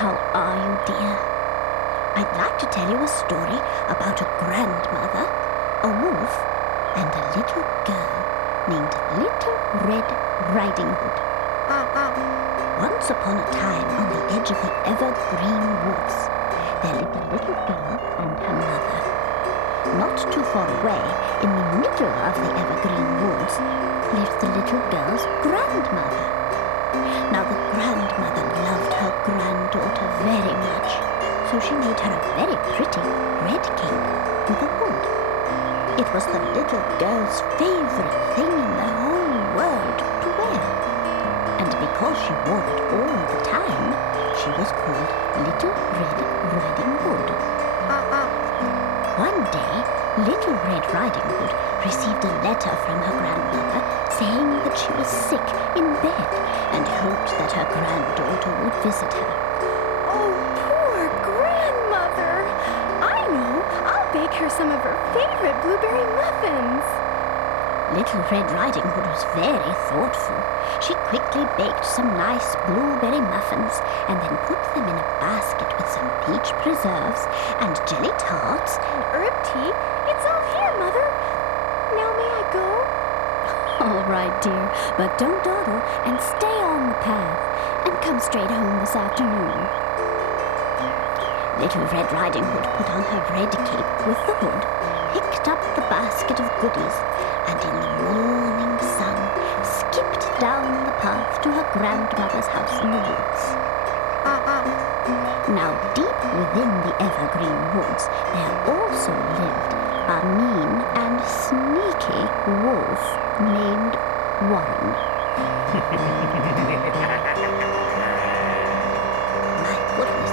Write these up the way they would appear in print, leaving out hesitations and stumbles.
How are you, dear? I'd like to tell you a story about a grandmother, a wolf, and a little girl named Little Red Riding Hood. Once upon a time, on the edge of the evergreen woods, there lived a little girl and her mother. Not too far away, in the middle of the evergreen woods, lived the little girl's grandmother. Now the grandmother loved her granddaughter very much, so she made her a very pretty red cape with a hood. It was the little girl's favorite thing in the whole world to wear. And because she wore it all the time, she was called Little Red Riding Hood. One day, Little Red Riding Hood received a letter from her grandmother saying that she was sick in bed and hoped that her granddaughter would visit her. Oh, poor grandmother! I know! I'll bake her some of her favorite blueberry muffins. Little Red Riding Hood was very thoughtful. She quickly baked some nice blueberry muffins and then put them in a basket with some peach preserves and jelly tarts. And herb tea? It's all here, Mother. Now may I go? All right, dear, but don't dawdle and stay on the path and come straight home this afternoon. Little Red Riding Hood put on her red cape with the hood, picked up the basket of goodies, and in the morning sun skipped down the path to her grandmother's house in the woods. Now, deep within the evergreen woods, there also lived a mean and sneaky wolf named Warren. My goodness,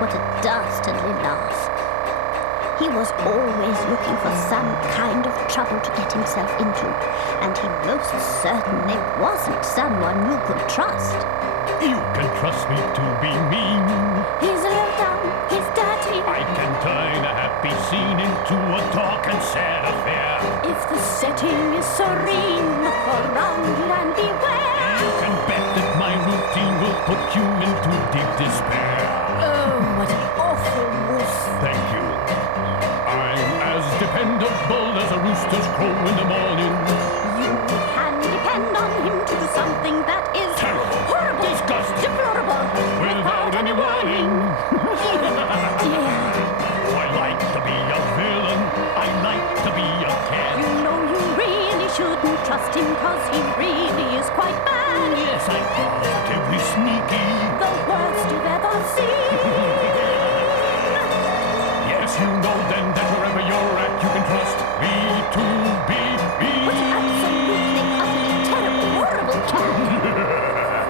what a dastardly laugh. He was always looking for some kind of trouble to get himself into, and he most certainly wasn't someone you could trust. You can trust me to be mean. He's a little dumb, he's dirty. I can turn a happy scene into a dark and sad affair. If the setting is serene, look around you and beware. You can bet that my routine will put you into deep despair. Oh, what an awful wolf. Thank you. I'm as dependable as a rooster's crow in the morning. You can depend on him to do something that is Terrible. horrible, Disgusting. deplorable, Without any warning. Dear, I like to be a villain. I like to be a cat. you know you really shouldn't trust him, 'cause he really is quite bad. Yes, I'm positively sneaky. The worst you've ever seen. Yes, you know then that wherever you're at, you can trust me to be me. What an absolutely, utterly terrible, horrible cat.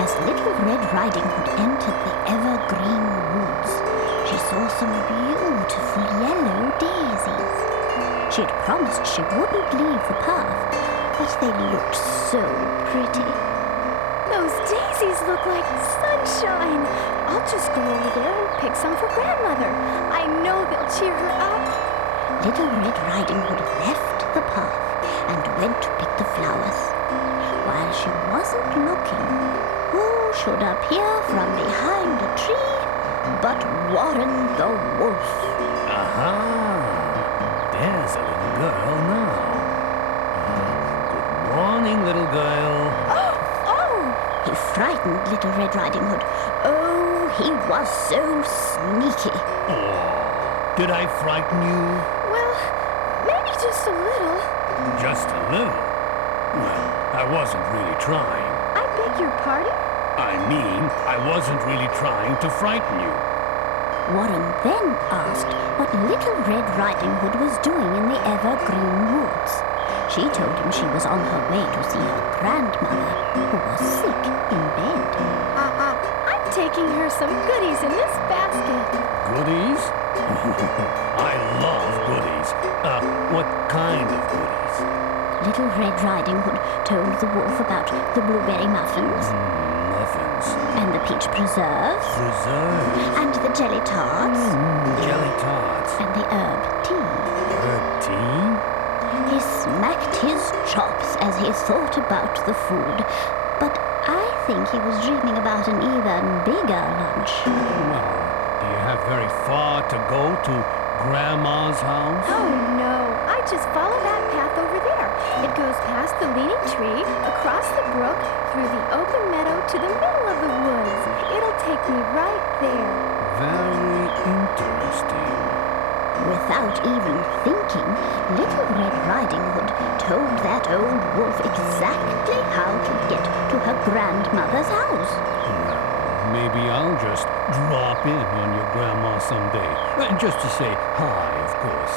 As Little Red Riding Hood entered the evergreen woods, she saw some beautiful yellow daisies. She had promised she wouldn't leave the path, but they looked so pretty. Those daisies look like sunshine. I'll just go over there and pick some for Grandmother. I know they'll cheer her up. Little Red Riding Hood left the path and went to pick the flowers. While she wasn't looking, who should appear from behind a tree but Warren the Wolf? Aha! There's a little girl now. Good morning, little girl. He frightened Little Red Riding Hood. Oh, he was so sneaky. Oh, Did I frighten you? Well, maybe just a little. Just a little. Well, I wasn't really trying. I beg your pardon? I mean, I wasn't really trying to frighten you. Warren then asked what Little Red Riding Hood was doing in the evergreen woods. She told him she was on her way to see her grandmother, who was sick in bed. I'm taking her some goodies in this basket. Goodies? I love goodies. What kind of goodies? Little Red Riding Hood told the wolf about the blueberry muffins, Muffins. and the peach preserves, Preserves. and the jelly tarts, Jelly tarts. and the herb tea. Herb tea? He smacked his chops as he he thought about the food, but I think he was dreaming about an even bigger lunch. Well, do you have very far to go to Grandma's house? Oh no, I just follow that path over there. It goes past the leaning tree, across the brook, through the open meadow to the middle of the woods. It'll take me right there. Very interesting. Without even thinking, Little Red Riding Hood told that old wolf exactly how to get to her grandmother's house. Well, maybe I'll just drop in on your grandma someday. Just to say hi, of course.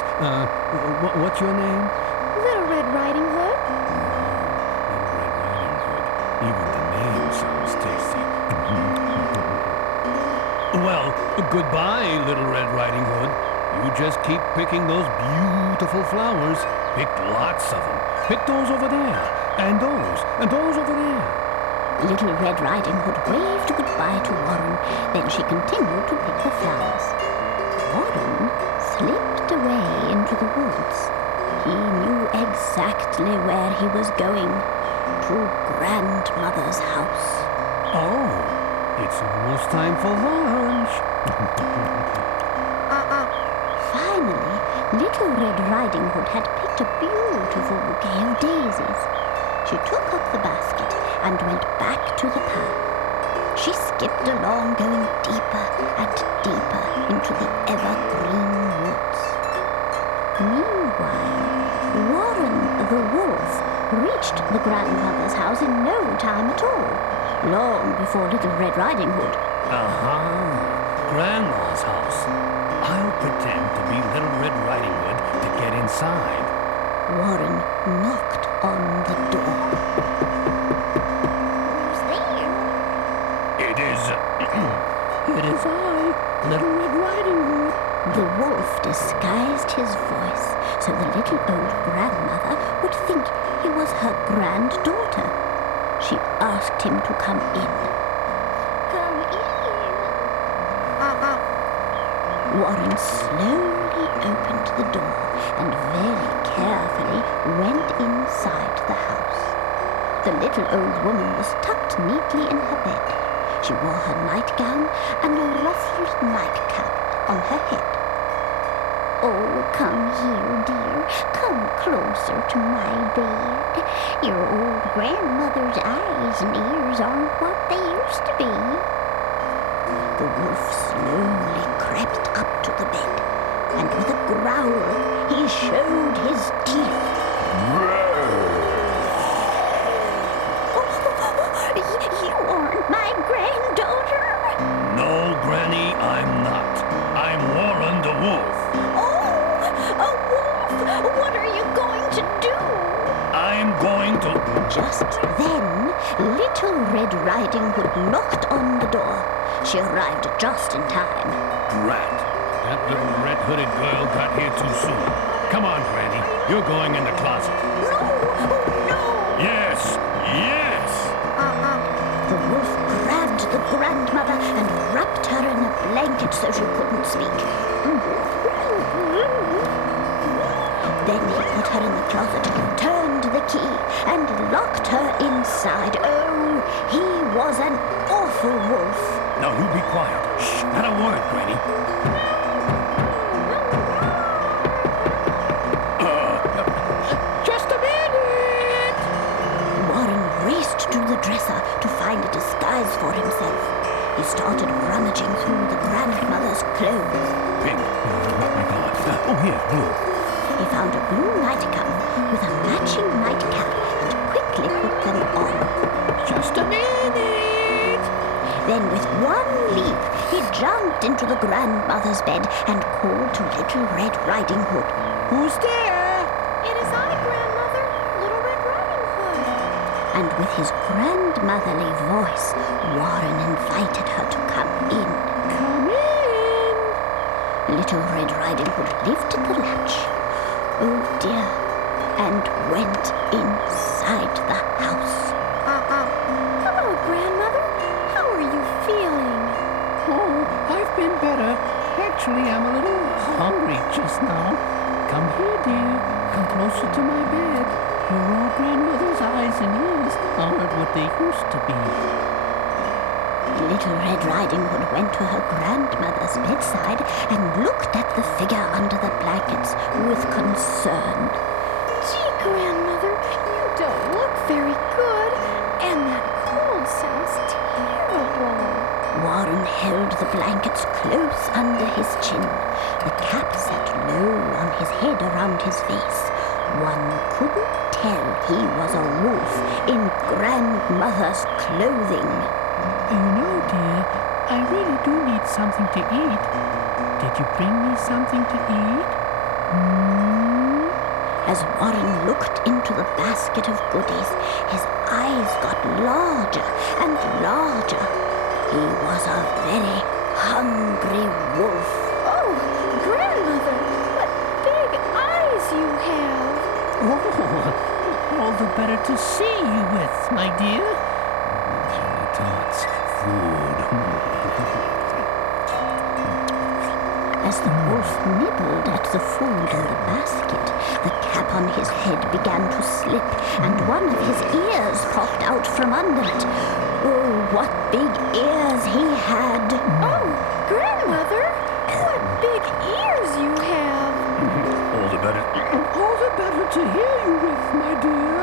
What's your name? Little Red Riding Hood? Little Red Riding Hood. Even the name sounds tasty. Well, goodbye, Little Red Riding Hood. You just keep picking those beautiful flowers. Pick lots of them. Pick those over there, and those over there. Little Red Riding Hood waved goodbye to Warren, then she continued to pick the flowers. Warren slipped away into the woods. He knew exactly where he was going, to Grandmother's house. Oh, it's almost time for lunch. Finally, Little Red Riding Hood had picked a beautiful bouquet of daisies. She took up the basket and went back to the path. She skipped along, going deeper and deeper into the evergreen woods. Meanwhile, Warren the wolf reached the grandmother's house in no time at all, long before Little Red Riding Hood. Aha! Grandma's house. I'll pretend to be Little Red Riding Hood to get inside. Warren knocked on the door. Who's there? It is I, Little Red Riding Hood. The wolf disguised his voice so the little old grandmother would think he was her granddaughter. She asked him to come in. Come in. Warren slowly opened the door and very carefully went inside the house. The little old woman was tucked neatly in her bed. She wore her nightgown and a ruffled nightcap on her head. Oh, come here, dear. Come closer to my bed. Your old grandmother's eyes and ears aren't what they used to be. The wolf slowly crept up to the bed, and with a growl, he showed his teeth. You aren't my granddaughter. No, Granny, I'm not. I'm Warren the Wolf. Oh, a wolf! What are you going to do? I'm going to... Just then, Little Red Riding Hood knocked on the door. She arrived just in time. Drat. That little red-hooded girl got here too soon. Come on, Granny. You're going in the closet. No! Oh, no! Yes! Yes! The wolf grabbed the grandmother and wrapped her in a blanket so she couldn't speak. Then he put her in the closet, turned the key, and locked her inside. Oh, he was an awful wolf. Now you be quiet. Shh, not a word, Granny. Just a minute! Warren raced to the dresser to find a disguise for himself. He started rummaging through the grandmother's clothes. Pink. Oh, my God. Oh, here, blue. He found a blue nightgown with a matching nightcap and quickly put them on. Just a minute! Then with one leap, he jumped into the grandmother's bed and called to Little Red Riding Hood. Who's there? It is I, Grandmother, Little Red Riding Hood. And with his grandmotherly voice, Warren invited her to come in. Come in! Little Red Riding Hood lifted the latch. Oh dear, and went inside the house. Hello, Grandmother. How are you feeling? Oh, I've been better. Actually, I'm a little hungry just now. Come here, dear. Come closer to my bed. Your old grandmother's eyes and ears aren't what they used to be. Little Red Riding Hood went to her grandmother's bedside and looked at the figure under the blankets with concern. Gee, Grandmother, you don't look very good. And that cold sounds terrible. Warren held the blankets close under his chin. The cap sat low on his head around his face. One couldn't tell he was a wolf in grandmother's clothing. You know, dear, I really do need something to eat. Did you bring me something to eat? As Warren looked into the basket of goodies, his eyes got larger and larger. He was a very hungry wolf. Oh, Grandmother, what big eyes you have. Oh, all the better to see you with, my dear. Jelly tarts, food. As the wolf nibbled at the food in the basket, the cap on his head began to slip, and one of his ears popped out from under it. Oh, what big ears he had! Oh, Grandmother, what big ears you have. All the better To hear you with, my dear.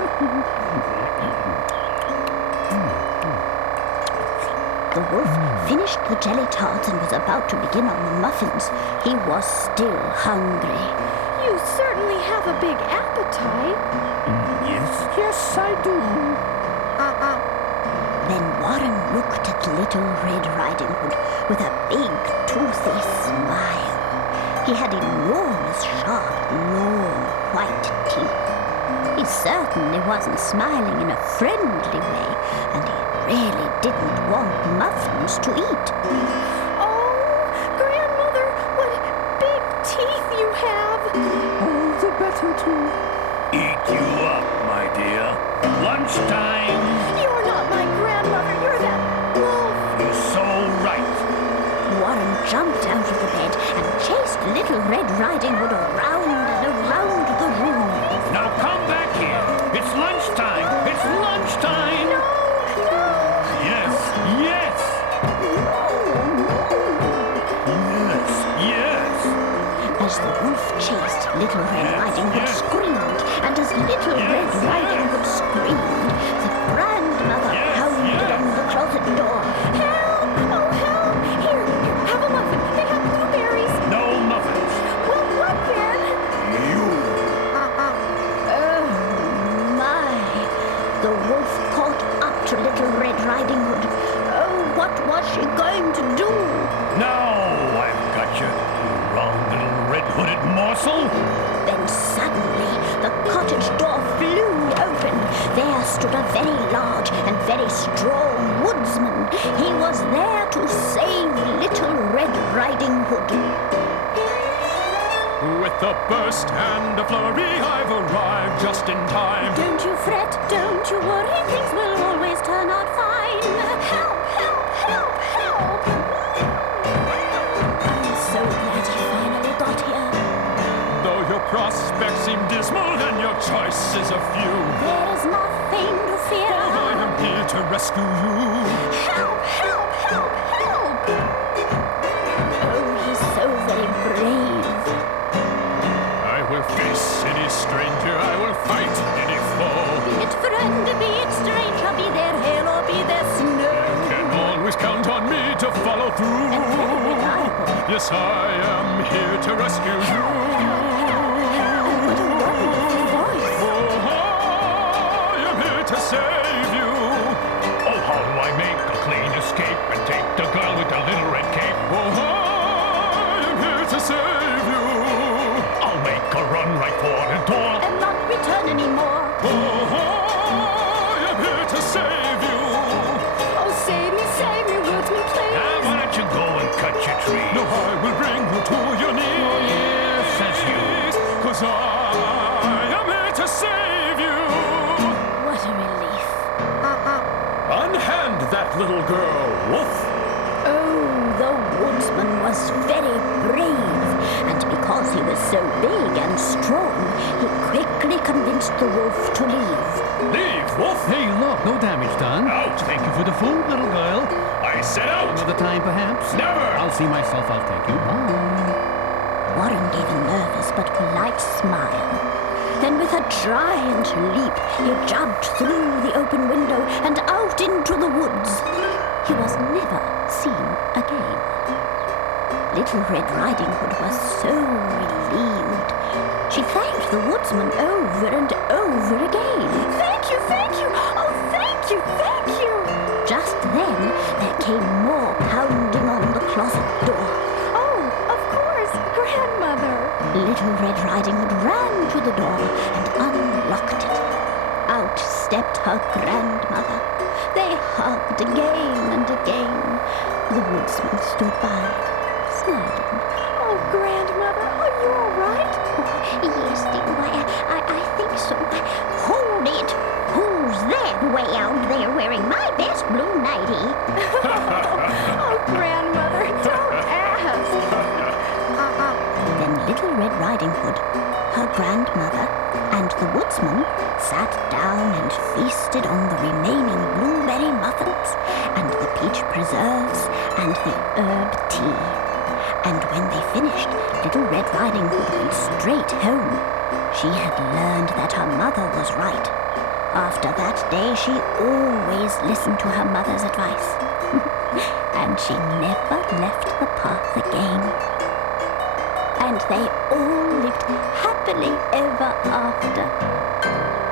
The wolf finished the jelly tarts and was about to begin on the muffins. He was still hungry. You certainly have a big appetite. Yes, I do. Then Warren looked at Little Red Riding Hood with a big, toothy smile. He had enormous, sharp, long, white teeth. He certainly wasn't smiling in a friendly way, and he really didn't want muffins to eat. Oh, Grandmother, what big teeth you have. All the better to Eat you up, my dear. Lunchtime. You're not my grandmother, you're that wolf. You're so right. Warren jumped out of the bed and chased Little Red Riding Hood around and around the room. Now come back here. It's lunchtime. It's lunchtime. No. Yes. Yes. As the wolf chased, Little Red Riding Hood screamed, and as Little Red Riding Hood screamed, the grandmother pounded on the closet door. Help! Oh, help! Here, have a muffin. They have blueberries. No muffins. Well, what then? You. Oh, my! The wolf caught up to Little Red Riding Hood. Oh, what was she going to do? Now I've got you, you round little red-hooded morsel. Then suddenly, the cottage door flew open. There stood a very large and very strong woodsman. He was there to save Little Red Riding Hood. With a burst and a flurry, I've arrived just in time. Don't you fret, don't you worry, things will always turn out fine. Help! Help! Help! Help! I'm so glad you finally got here. Though your prospects seem dismal and your choices a few, There is nothing to fear. I am here to rescue you. Help! Help! Help! Help! Oh, he's so very brave. I will face any stranger, I will fight any foe. Be it friend, be it stranger, be there hail or be there snow. You can always count on me to follow through. And very reliable. Yes, I am here to rescue you. What a wonderful voice. Oh, I am here to save you. Oh, how do I make a clean escape and take the girl with the little red cape? Oh, I am here to save you. I'll make a run right for the door. And not return anymore. Oh, I am here to save you. Oh, save me, woodsman, please. Now, why don't you go and cut your tree? No, I will bring you to your knees. Oh, yes, says you. 'Cause I am here to save you. What a relief. Unhand that little girl, wolf. Oh, the woodsman was very brave, and because he was so big and strong, he quickly convinced the wolf to leave. Leave, wolf! Hey, look, no damage done. Out! Thank you for the food, little girl. I said out! Another time, perhaps? Never! I'll see myself out, thank you. Bye. Warren gave a nervous but polite smile. Then with a giant leap, he jumped through the open window and out into the woods. He was never seen again. Little Red Riding Hood was so relieved. She thanked the woodsman over and over again. Thank you, thank you. Oh, thank you, thank you. Just then, there came more pounding on the closet door. Oh, of course, Grandmother. Little Red Riding Hood ran to the door and unlocked it. Out stepped her grandmother. They hugged again and again. The woodsman stood by, smiling. Oh, Grandmother, are you all right? Yes, dear, I think so. Hold it! Who's that way out there wearing my best blue nightie? Oh, Grandmother, don't ask. Then Little Red Riding Hood, her grandmother, and the woodsman sat down and feasted on the remaining blueberry muffins and the peach preserves and the herb tea. And when they finished, Little Red Riding Hood went straight home. She had learned that her mother was right. After that day, she always listened to her mother's advice. And she never left the path again. And they all lived happily ever after.